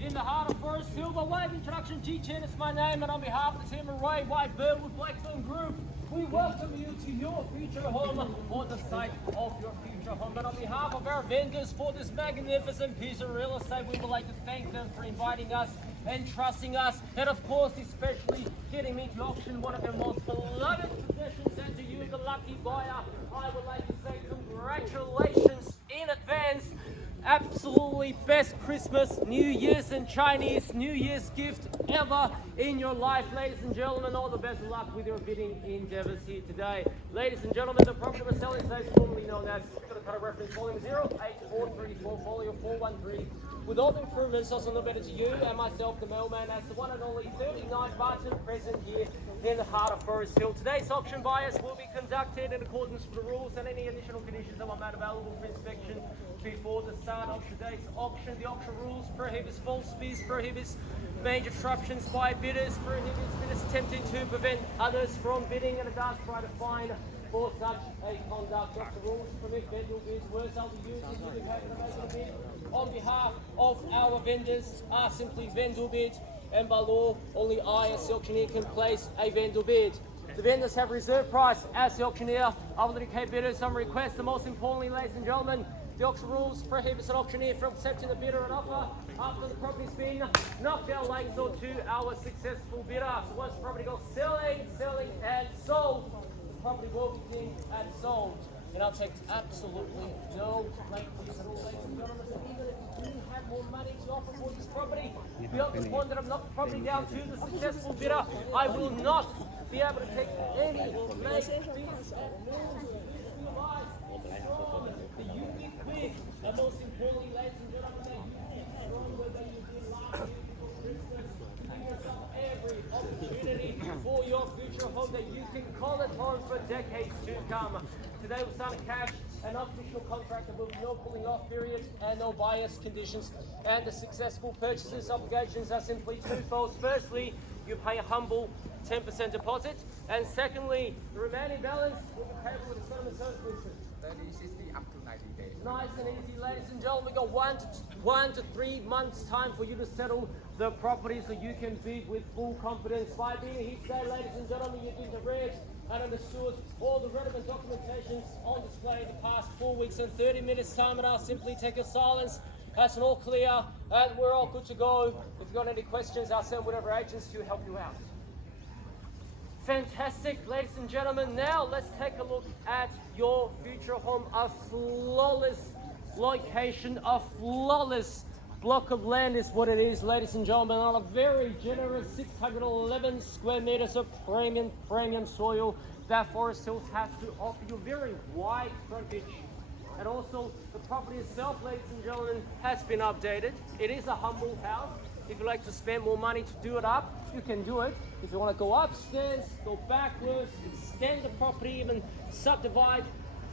in the heart of Forest Hill. By way of introduction, G10 is my name, and on behalf of the team of Ray White Birdwood Blackstone Group, we welcome you to your future home or the site of your future home. And on behalf of our vendors for this magnificent piece of real estate, we would like to thank them for inviting us and trusting us, and of course especially getting me to auction one of their most beloved possessions. And to you, the lucky buyer, I would like to say congratulations in advance. Absolutely best Christmas, New Year's and Chinese New Year's gift ever in your life, ladies and gentlemen. All the best of luck with your bidding endeavors here today. Ladies and gentlemen, the property we're selling today is formally known as, got a card reference volume 08434 folio 413. With all the improvements, also no better to you and myself, the mailman, as the one and only 39 Barter Cresent here in the heart of Forest Hill. Today's auction bias will be conducted in accordance with the rules and any additional conditions that are made available for inspection before the start of today's auction. The auction rules prohibits false bids, prohibits major disruptions by bidders, prohibits bidders attempting to prevent others from bidding, and it does try to fine for such a conduct. Auction rules permit vendor bids, words are to use if you have to make a bid on behalf of our vendors are simply vendor bids, and by law only I as the auctioneer can place a vendor bid. The vendors have reserve price as the auctioneer. I will indicate bidders on request, and most importantly, ladies and gentlemen, the auction rules prohibits an auctioneer from accepting the bidder an offer after the property's been knocked out like so to our successful bidder. So once the property goes selling and sold, the property will be deemed and sold. And I'll take absolutely no late fees at all, ladies and gentlemen. So even if you do have more money to offer for this property, beyond this point that I've knocked the property down to the successful bidder, I will not be able to take any late fees at all. The unique quick, and most importantly, ladies and gentlemen, that you can strong whether you did last year before Christmas, give yourself every opportunity for your future home that you can call it home for decades to come. Today we'll sign a cash and official contract. There will be no pulling off period and no bias conditions. And the successful purchases obligations are simply twofold. Firstly, you pay a humble 10% deposit, and secondly, the remaining balance will be payable with the settlement terms listed. 30, 60, up to 90 days. Nice and easy, ladies and gentlemen. We've got one to 3 months time for you to settle the property so you can bid with full confidence. By being here today, ladies and gentlemen, you've been read and understood all the relevant documentations on display in the past 4 weeks and 30 minutes time, and I'll simply take your silence as an all clear, and we're all good to go. If you've got any questions, I'll send whatever agents to help you out. Fantastic, ladies and gentlemen. Now let's take a look at your future home. A flawless location, a flawless block of land is what it is, ladies and gentlemen, on a very generous 611 square meters of premium soil that Forest Hills has to offer you. Very wide frontage, and also the property itself, ladies and gentlemen, has been updated. It is a humble house. If you'd like to spend more money to do it up, you can do it. If you want to go upstairs, go backwards, extend the property, even subdivide,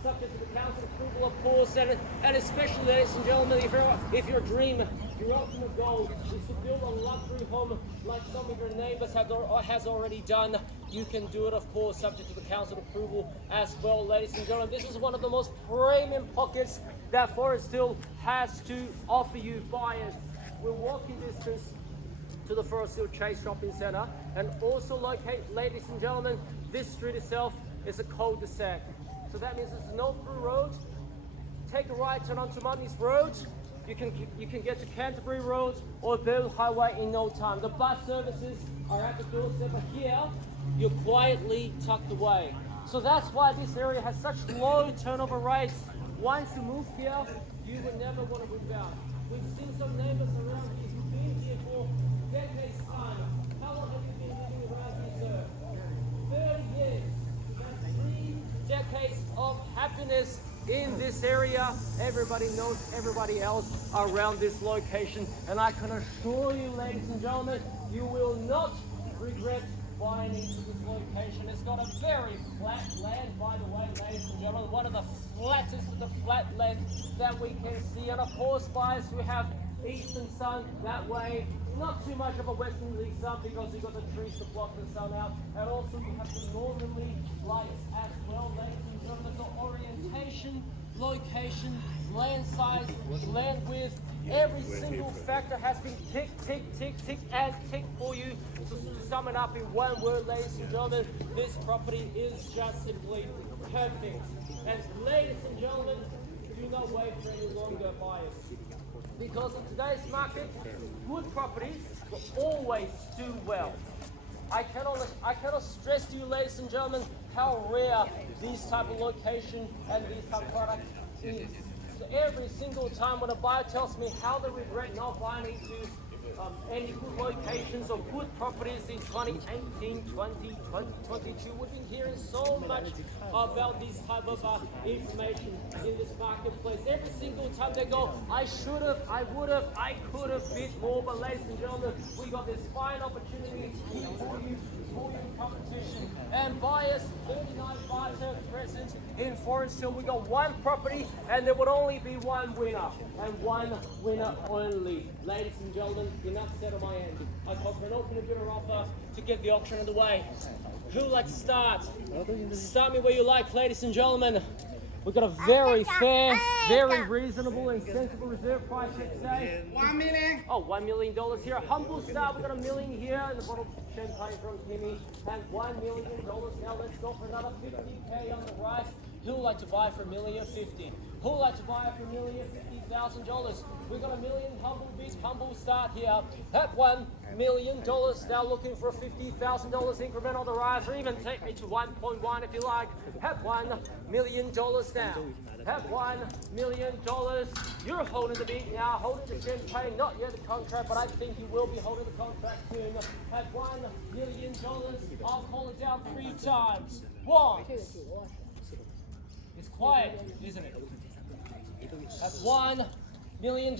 subject to the council approval, of course, and especially, ladies and gentlemen, if your dream, your ultimate goal is to build a luxury home like some of your neighbors has already done, you can do it, of course, subject to the council approval as well, ladies and gentlemen. This is one of the most premium pockets that Forest Hill has to offer you buyers. We're walking distance to the Forest Hill Chase Shopping Centre, and also locate, ladies and gentlemen, this street itself is a cul-de-sac. So that means there's no through road. Take a right turn onto Mudney's Road. You can get to Canterbury Road or Bill Highway in no time. The bus services are at the doorstep, but here you're quietly tucked away. So that's why this area has such low turnover rates. Once you move here, you will never want to move out. We've seen some neighbors around here who've been here for decades time. How long have you been living around here, sir? 30 years. That's 3 decades of happiness in this area. Everybody knows everybody else around this location, and I can assure you, ladies and gentlemen, you will not regret buying into this location. It's got a very flat land, by the way, ladies and gentlemen, one of the flattest of the flat land that we can see. And of course, buyers, we have eastern sun that way, not too much of a westerly sun because you've got the trees to block the sun out, and also you have the northerly lights as well, ladies and gentlemen. So orientation location, land size, land width, every single factor has been tick, and tick for you. So to sum it up in one word, ladies and gentlemen, this property is just simply perfect. And ladies and gentlemen, do not wait for any longer, buyers. Because in today's market, good properties will always do well. I cannot stress to you, ladies and gentlemen, how rare this type of location and this type of product is. So every single time when a buyer tells me how they regret not buying into any good locations or good properties in 2018, 2022, we've been hearing so much about this type of information in this marketplace. Every single time they go, I should have, I would have, I could have bid more, but ladies and gentlemen, we got this fine opportunity here for you competition. And buyers, 39 Barter, Cresent in Forest Hill, we got one property and there would only be one winner, and one winner only. Ladies and gentlemen, enough said on my end. I can open a bidder offer to get the auction underway. Who would like to start? Start me where you like, ladies and gentlemen. We've got a very fair, very reasonable and sensible reserve price here today. 1 million. Oh, $1 million here. A humble start. We've got $1 million here and a bottle of champagne from Timmy. And $1 million. Now let's go for another 50K on the rise. Who would like to buy for $1.50 million? Who would like to buy for $1,050,000? We've got $1 million humble bid, humble start here. At $1 million, now looking for a $50,000 increment on the rise, or even take me to 1.1 if you like. At $1 million now. At $1 million, you're holding the bid now, holding the champagne, not yet the contract, but I think you will be holding the contract soon. At $1 million, I'll call it down 3 times. Once. It's quiet, isn't it? At $1 million.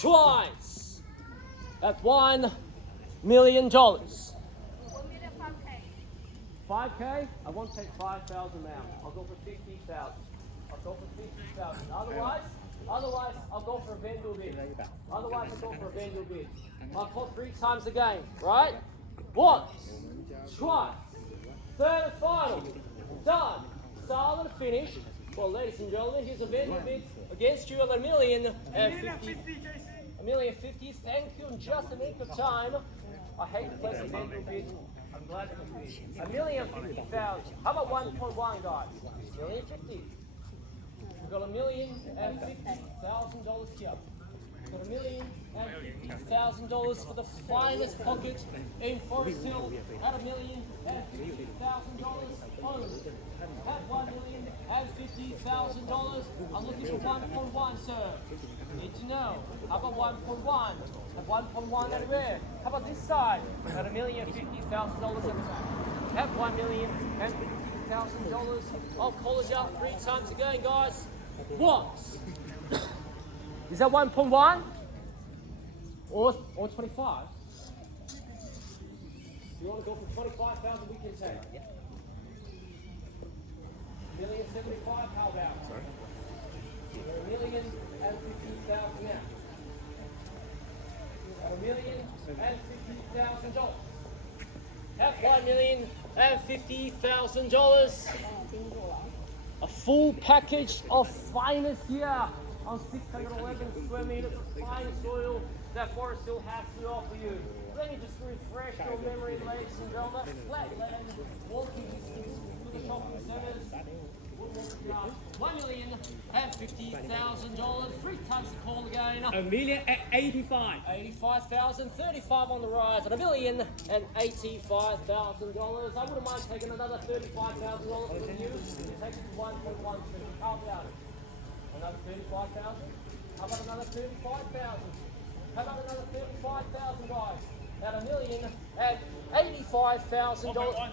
Twice. At $1 million. 5K? I won't take 5,000 now. I'll go for 50,000. I'll go for 50,000. Otherwise, I'll go for a vendor bid. Otherwise, I'll go for a vendor bid. I'll call 3 times again, right? Once, twice, third and final. Done. Solid finish. Well, ladies and gentlemen, here's a vendor bid against you of $1.50 million. $1.50. Thank you in just a nick of time. I hate to place a vendor bid. I'm glad to bid. $1,050,000. How about 1.1, guys? $1,050,000. We've got $1,050,000 here. Got $1,050,000 for the finest pocket in Forest Hill at $1,050,000 only. At $1,050,000, I'm looking for 1.1, sir. Need to know. How about 1.1? At 1.1 at rare. How about this side? At $1,050,000 at the back. At $1,050,000. I'll call it out 3 times again, guys. Once. Is that 1.1? Or 25? You want to go for 25,000? We can take. $1,075,000. How about? Sorry. $1,050,000 now. $1,050,000. At $1,050,000. A full package of finest here on 611 square meters of fine soil that Forest Hill has to offer you. Let me just refresh your memory, ladies and gentlemen. Flat land, walking distance to the shopping centres. $1,050,000. 3 times the call again. $1,085,000. 85,000, 35 on the rise at $1,085,000. I wouldn't mind taking another $35,000 from you. You take it to 1.1. How about it? Another 35,000? How about another 35,000? How about another 35,000, guys? At $1,085,000.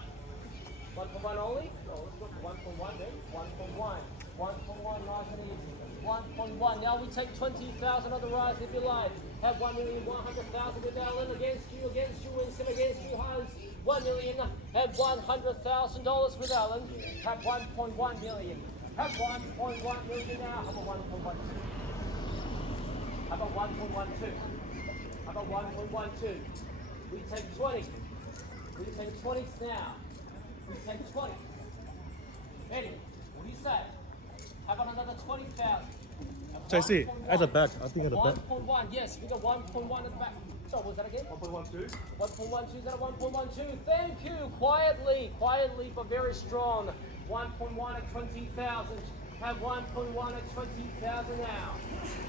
1.1 only? Oh, let's go for 1.1 then. 1.1. 1.1, nice and easy. 1.1. Now we take 20,000 on the rise if you like. Have 1,100,000 with Alan against you, Winston, against you, Hans. 1 million. Have $100,000 with Alan. Have 1.1 million. Have 1.1 million now. How about 1.12? How about 1.12? How about 1.12? We take 20. We take 20 now. We take 20. Eddie, what do you say? How about another 20,000? JC, at the back. I think at the back. 1.1, yes, we got 1.1 at the back. So, what was that again? 1.12. 1.12, is that a 1.12? Thank you, quietly, but very strong. 1.1 at 20,000. Have 1.1 at 20,000 now.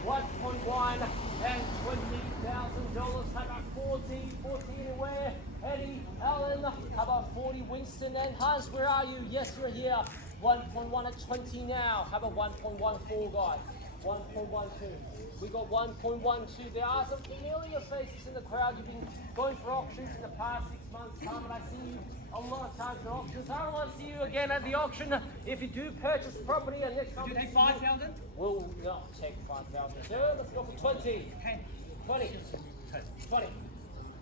1.1 and $20,000. How about 40 anywhere? Eddie, Alan, how about 40? Winston and Hans, where are you? Yes, you're here. 1.1 at 20 now. How about 1.14, guys? 1.12. We got 1.12. There are some familiar faces in the crowd. You've been going for auctions in the past 6 months, Carmen. I see you a lot of times at auctions. I don't want to see you again at the auction. If you do purchase property and next time... Did you take 5,000? We'll not take 5,000. Sir, let's go for 20. 10. 20. 20.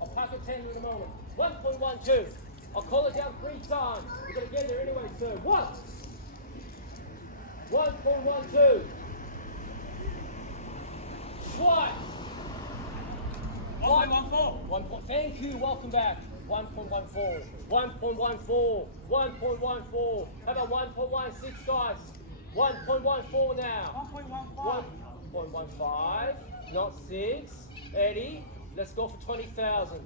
I'll pocket 10 in a moment. 1.12. I'll call it down 3 times. We're going to get there anyway, sir. 1.12. Twice. 1.14. Thank you. Welcome back. 1.14. 1.14. 1.14. How about 1.16, guys? 1.14 now. 1.15. 1.15. Not 6. Eddie, let's go for 20,000.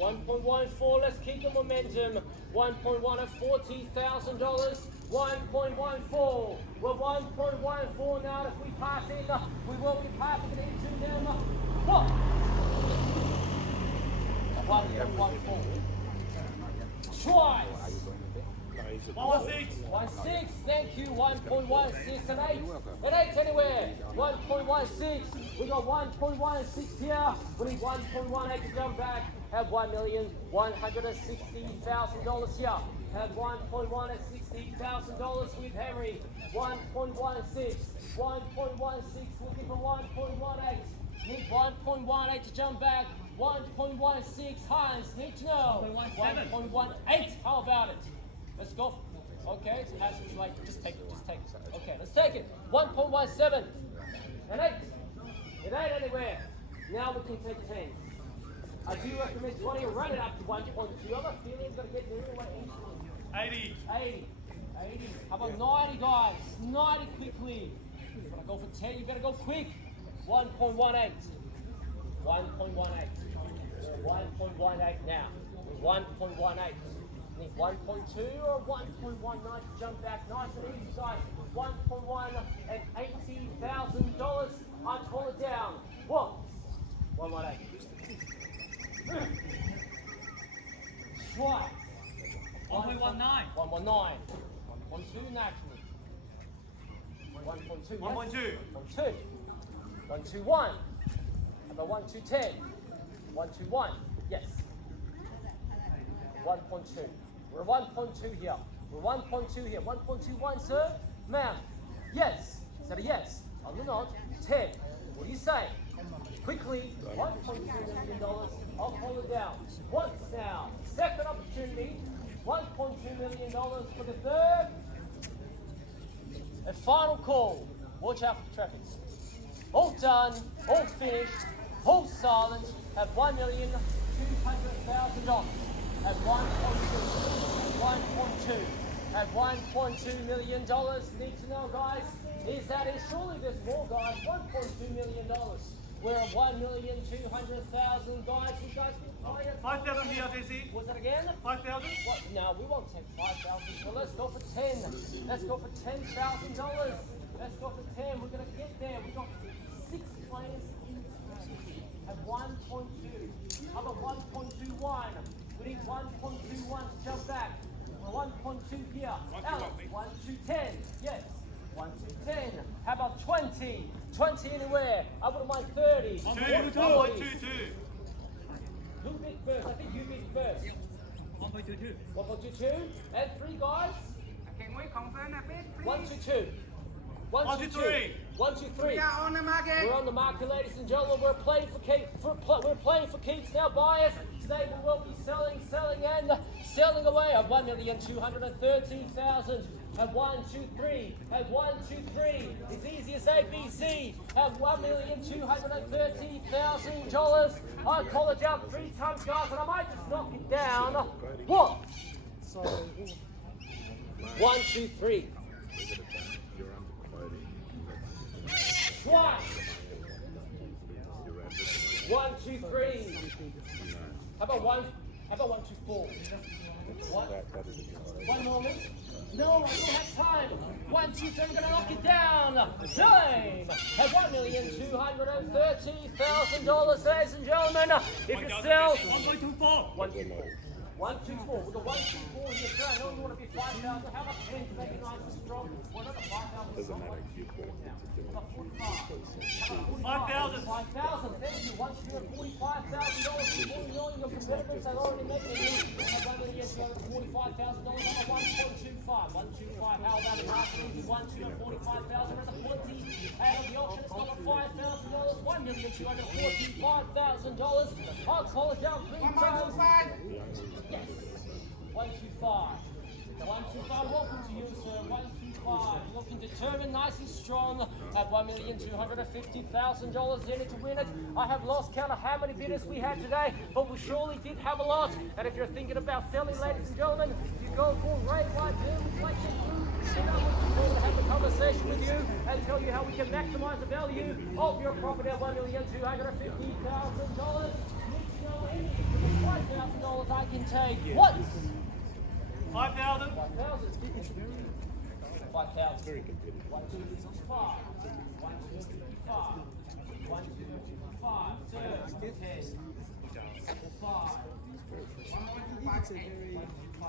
1.14. Let's keep the momentum. 1.1 at $40,000. 1.14. We're 1.14 now. If we pass in, we will be passing it into them. 1.14. Twice. 1.16. 1.6, thank you. 1.16 and 8. And 8 anywhere. 1.16. We got 1.16 here. We need 1.18 to jump back. Have $1,160,000 here. Have 1.160,000 with Henry. 1.16. 1.16. Looking for 1.18. Need 1.18 to jump back. 1.16. Hans, need to know. 1.18. How about it? Let's go. Okay, so has to be like, just take it. Okay, let's take it. 1.17. And 8. It ain't anywhere. Now we can take 10. I do recommend 20 and run it up to 1.2. I have a feeling it's going to get there anyway. 80. 80. How about 90, guys? 90 quickly. You're going to go for 10. You better go quick. 1.18. 1.18. 1.18 now. 1.18. Need 1.2 or 1.19 to jump back. Nice and easy, guys. 1.1 and $80,000. I call it down. 1.18. Twice. 1.19. 1.19. 1.2 naturally. 1.2. 1.2. 1.2. 1.21. How about 1.210? 1.21. Yes. 1.2. We're 1.2 here. We're 1.2 here. 1.21, sir? Ma'am. Yes. Is that a yes? On the nod. 10. What do you say? Quickly. $1.2 million. I'll call it down. Once now. Second opportunity. $1.2 million for the third. A final call. Watch out for the traffic. All done. All finished. All silent. Have $1,200,000. At 1.2, at $1.2 million. Need to know, guys, is that it? Surely there's more, guys. $1.2 million. We're at 1,200,000, guys. You guys been quiet. 5,000 here, JC. Was that again? 5,000. What? No, we won't take 5,000. So let's go for 10. Let's go for $10,000. Let's go for 10. We're gonna get there. We got 6 players in at 1.2. How about 1.21? We need 1.21 to jump back. We're 1.2 here. Alex, 1.210. Yes. 1.210. How about 20? 20 anywhere. I wouldn't mind 30. 1.22. Who bid first? I think you bid first. 1.22. 1.22. And 3 guys. Can we confirm a bit, please? 1.22. 1.23. 1.23. We are on the market. We're on the market, ladies and gentlemen. We're playing for keeps. We're playing for keeps now. Buyers today we will be selling and selling away. At 1,230,000. At 1, 2, 3. At 1, 2, 3. It's easy as ABC. At $1,230,000. I call it down 3 times, guys, and I might just knock it down. 1. 1, 2, 3. 1, 2, 3. How about 1, 2, 4? What? One moment. No, I don't have time. 1, 2, 3, I'm gonna knock it down. Same. At $1,230,000, ladies and gentlemen. If it sells 1.24. 1, 2, 4. 1, 2, 4. With the 1, 2, 4 in the ground, no, you want to be 5,000. How much can you make it nice and strong? Well, not a 5,000. Doesn't matter. 5,000. 5,000. Thank you. Once you're at $45,000, $40 million, your competitors are already making it. At $1,245,000 on a 1.25. 125. How about it? Last week, 1,245,000 at the 20. Out of the auction, it's got $5,000. $1,245,000. I'll call it down 3 times. 1.25. Yes. 125. 125. Welcome to you, sir. 125. Looking determined, nice and strong at $1,250,000 in it to win it. I have lost count of how many bidders we had today, but we surely did have a lot. And if you're thinking about selling, ladies and gentlemen, you go for Ray White here with like the blue. And I want to have a conversation with you and tell you how we can maximize the value of your property at $1,250,000. $5,000 I can take. What? 5,000. 5,000. 5,000. 1, 2, 5. 1, 2, 5. 1, 2, 5. 10. 5.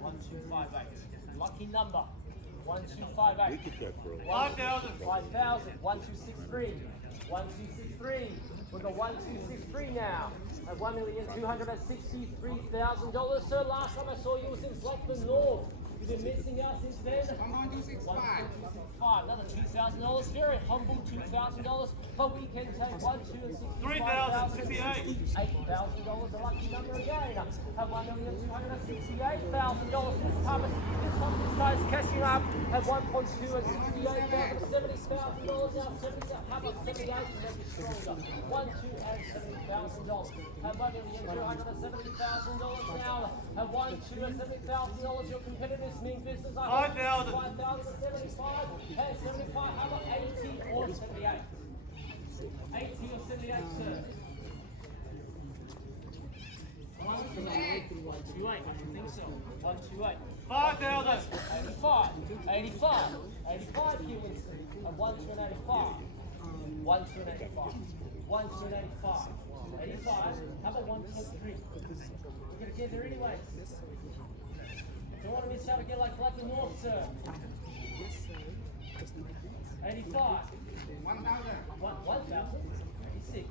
1, 2, 5, 8. Lucky number. 1, 2, 5, 8. 5,000. 5,000. 1, 2, 6, 3. 1, 2, 6, 3. We've got 1, 2, 6, 3 now. At $1,263,000. Sir, last time I saw you was in Flockman North. You've been missing out since then. 1.265. Another $2,000. Very humble $2,000. But we can take 1, 2, and 6. 3,068. $8,000. A lucky number again. At $1,268,000. This time this guy's cashing up at 1.2 and $68,000. $70,000 now. 70,000. How about 78 to make it stronger? 1, 2, and $70,000. At $1,270,000 now. At 1, 2, and $70,000. Your competitors mean business. 5,000. 5,000 and 75. And 75. How about 80 or 78? 80 or 78, sir. 128. 128. I think so. 128. 5,000. 85. 85. 85 here, Winston. And 1, 2, and 85. 1, 2, and 85. 1, 2, and 85. 85. How about 1, 2, 3? We're going to get there anyways. Don't want to miss out again like the North, sir. 85. 1,000. 1,000. 86.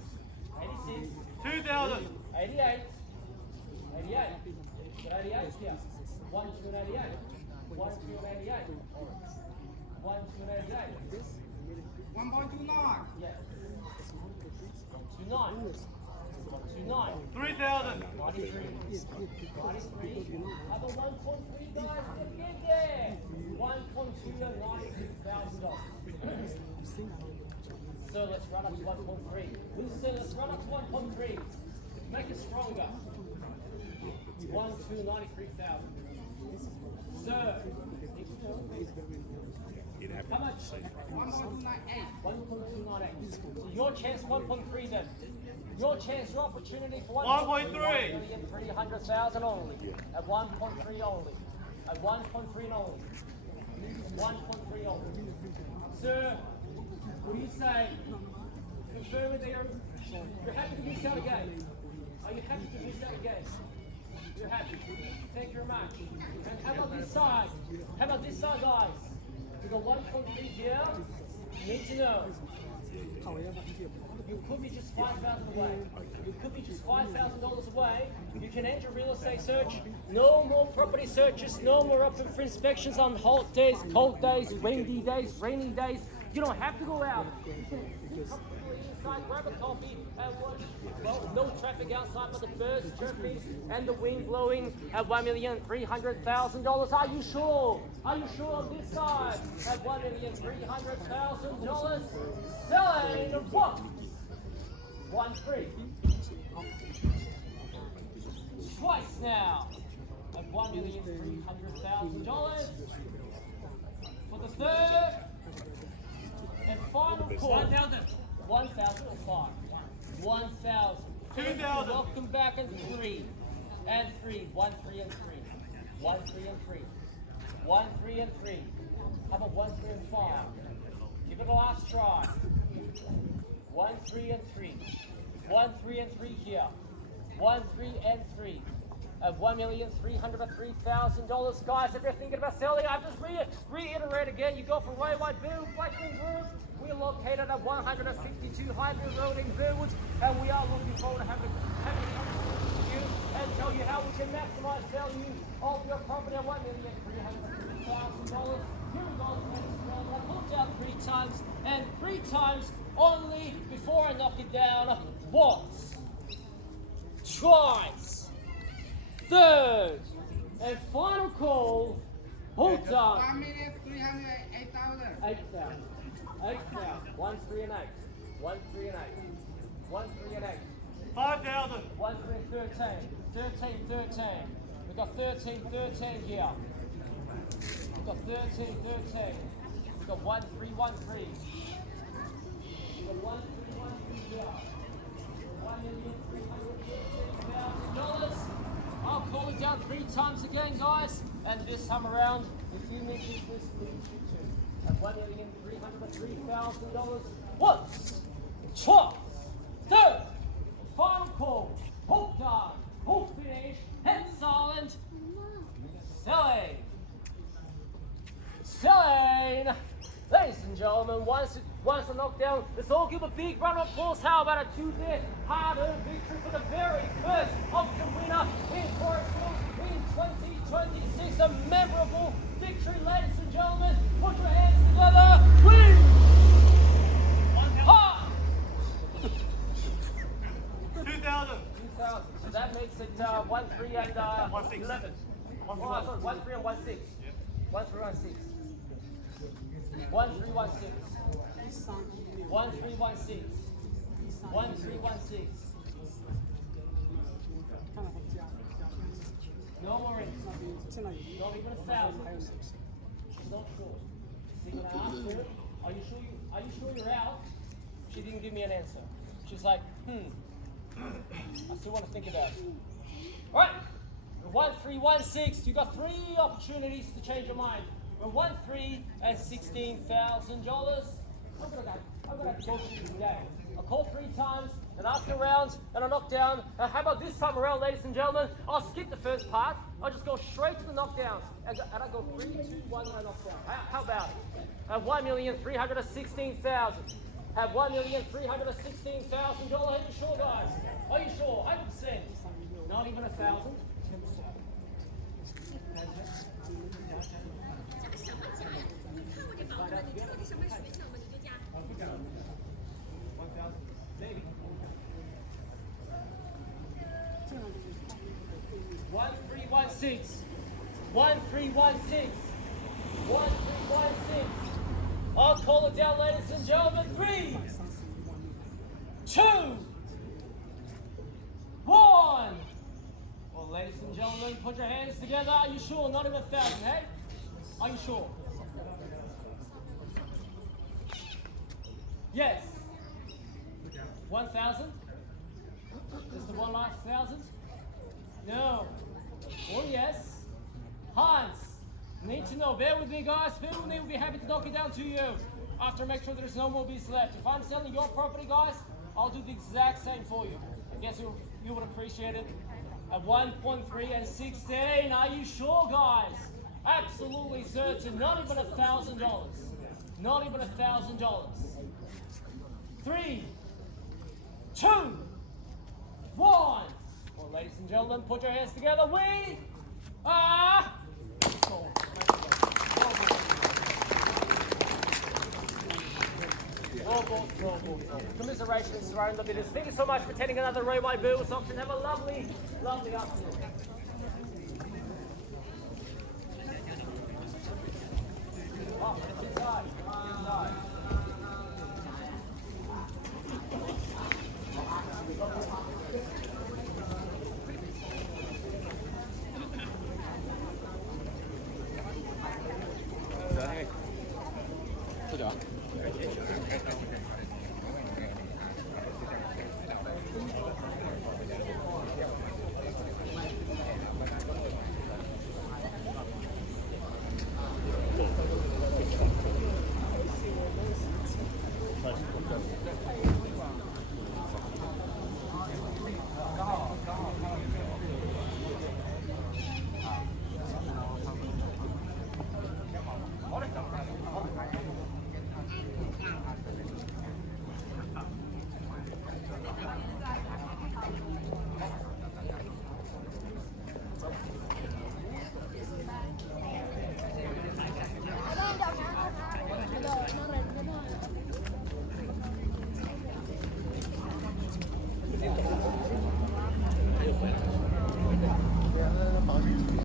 86. 2,000. 88. 88. Got 88 here. 1, 2, and 88. 1, 2, and 88. 1, 2, and 88. 1.29. Yes. 129. 129. 3,000. 93. 93. Other 1.3 guys, get there. 1.2 and $96,000. So let's run up to 1.3. Winston, let's run up to 1.3. Make it stronger. 1, 2, 93,000. Sir. How much? 1.298. 1.298. So your chance 1.3 then. Your chance, your opportunity for 1.3. 300,000 only. At 1.3 only. At 1.3 only. 1.3 only. Sir, what do you say? Confirm it there. You're happy to miss out again. Are you happy to miss out again? You're happy. Thank you very much. And how about this side? How about this side, guys? We got 1.3 here. You need to know. You could be just 5,000 away. You could be just $5,000 away. You can enter real estate search. No more property searches. No more open for inspections on hot days, cold days, windy days, rainy days. You don't have to go out. You can sit comfortably inside, grab a coffee, and watch. Well, no traffic outside, but the birds chirping and the wind blowing at $1,300,000. Are you sure? Are you sure on this side? At $1,300,000. Selling what? 1-3. Twice now. At $1,300,000. For the third and final call. 1,000. 1,000 or 5? 1,000. 2,000. Welcome back and 3. And 3. 1, 3, and 3. 1, 3, and 3. 1, 3, and 3. How about 1, 3, and 5? Give it a last try. 1, 3, and 3. 1, 3, and 3 here. 1, 3, and 3. Of $1,303,000. Guys, if you're thinking about selling, I just reiterate again, you go for Railway Boo, Blackburn Group. We're located at 152 Highbury Road in Burwood, and we are looking forward to having a conversation with you and tell you how we can maximize value of your property at $1,303,000. Here we go, ladies and gentlemen. I looked out 3 times, and 3 times only before I knock it down. Once, twice, third, and final call. Hold on. 1,308,000. 8,000. 8,000. 1, 3, and 8. 1, 3, and 8. 1, 3, and 8. 5,000. 1, 3, and 13. 13, 13. We've got 13, 13 here. We've got 13, 13. We've got 1, 3, 1, 3. We've got 1, 3, 1, 3 here. $1,313,000. I'll call it down 3 times again, guys. And this time around, if you need business, please you too. At $1,303,000. Once, twice, third, final call. Hold on, hold finish, head silent. Selling. Selling. Ladies and gentlemen, once the knockdown, let's all give a big round of applause. How about a 2-bit hard-earned victory for the very first auction winner in Forestville in 2026. A memorable victory, ladies and gentlemen. Put your hands together. Win! Ha! 2,000. 2,000. So that makes it 1, 3, and 11. 1, 3, and 1, 6. 1, 3, 1, 6. 1, 3, 1, 6. 1, 3, 1, 6. 1, 3, 1, 6. No more in. Not even 1,000. Not sure. See, when I asked her, are you sure you're out? She didn't give me an answer. She's like, I still want to think about it. All right. 1, 3, 1, 6. You got 3 opportunities to change your mind. We're 1, 3, and $16,000. I'm gonna go through this game. I'll call 3 times, and ask around, and a knockdown. How about this time around, ladies and gentlemen? I'll skip the first part. I'll just go straight to the knockdowns, and I go 3, 2, 1, and a knockdown. How about it? At $1,316,000. Have $1,316,000. Are you sure, guys? Are you sure? 100%. Not even 1,000. Maybe. 1, 3, 1, 6. 1, 3, 1, 6. 1, 3, 1, 6. I'll call it down, ladies and gentlemen. 3, 2, 1. Well, ladies and gentlemen, put your hands together. Are you sure? Not even 1,000, hey? Are you sure? Yes. 1,000? Just the one last 1,000? No. Oh yes. Hans. Need to know. Bear with me, guys. Bear with me. We'll be happy to knock it down to you. After make sure there's no more bees left. If I'm selling your property, guys, I'll do the exact same for you. I guess you would appreciate it. At 1.3 and 16. Are you sure, guys? Absolutely certain. Not even $1,000. Not even $1,000. 3, 2, 1. Well, ladies and gentlemen, put your hands together. We are sold. Commiserations to our own bidders. Thank you so much for attending another Railway Bills auction. Have a lovely, lovely afternoon.